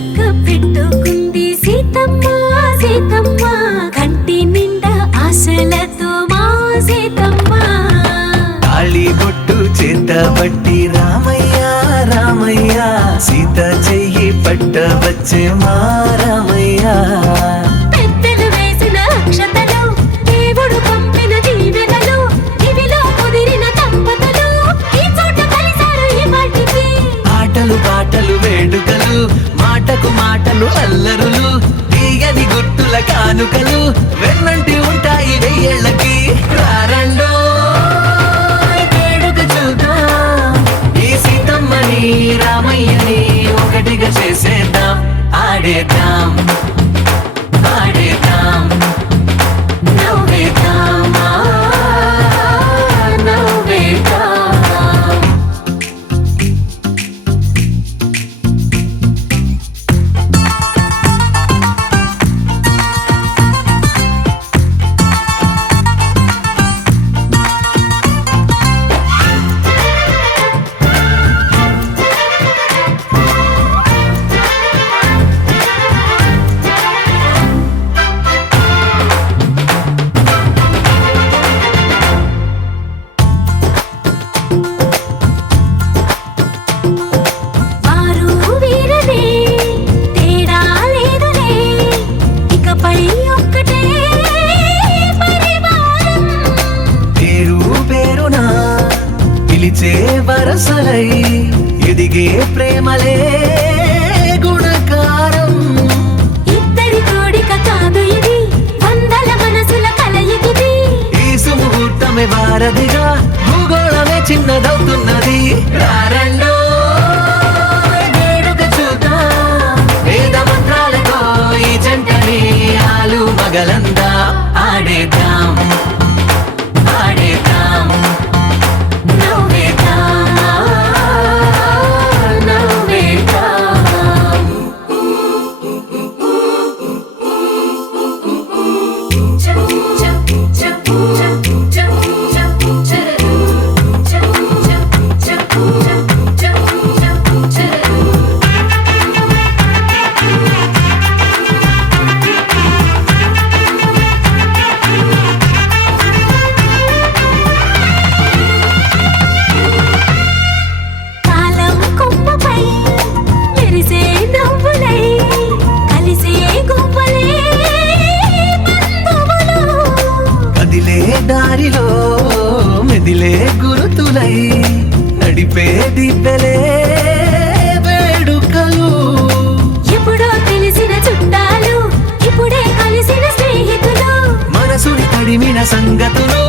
చుక్క పెట్టుకుంది సీతమ్మ సీతమ్మ కంటి నిండా ఆశలతో మా సీతమ్మ తాళి బొట్టు చేత పట్టి రామయ్య రామయ్య సీత చెయ్యి పట్ట వచ్చే మా రామయ్య పెద్దలు వేసిన అక్షతలు దేవుడు పంపిన దీవెనలు ఇవిలో కుదిరిన దంపతులు ఈ చోట కలిసారు ఈ వాటికి ఆటలు పాటలు వేడుకలు మాటకు మాటలు అల్లరులు తీయని గుర్తుల కానుకలు వెన్నంటి ఉంటాయి వెయ్యేళ్ళకి రారండో వేడుక చూద్దాం ఈ సీతమ్మని రామయ్యని ఒకటిగా చేసేద్దాం ఆడేద్దాం ఆడేద్దాం నవ్వేద్దాం నవ్వేద్దాం వారు వీరనే తేడా లేదులే ఇకపై ఒక్కటే పరివారం పేరు పేరునా పిలిచే వరసలై ఎదిగే ప్రేమలే గుణకారం ఇద్దరి కోడిక కాదు ఇది వందల మనసుల కలయికిది ఈ సుముహూర్తమే వారధిగా భూగోళమే చిన్నదవుతున్నది రారండో వేడుక చూద్దాం వేద మంత్రాలతో ఈ జంటని ఆలు మగలందా ఆడేద్దాం ఆడేద్దాం నవ్వేద్దాం నవ్వేద్దాం కాలం కొమ్మపై మెరిసే నవ్వులై కలిసే గువ్వలే బంధువులు కదిలే దారిలో మెదిలే గురుతులై నడిపే దిబ్బెలే వేడుకలు ఎప్పుడో తెలిసిన చుట్టాలు ఇప్పుడే కలిసిన స్నేహితులు మనసుని తడిమిన సంగతులు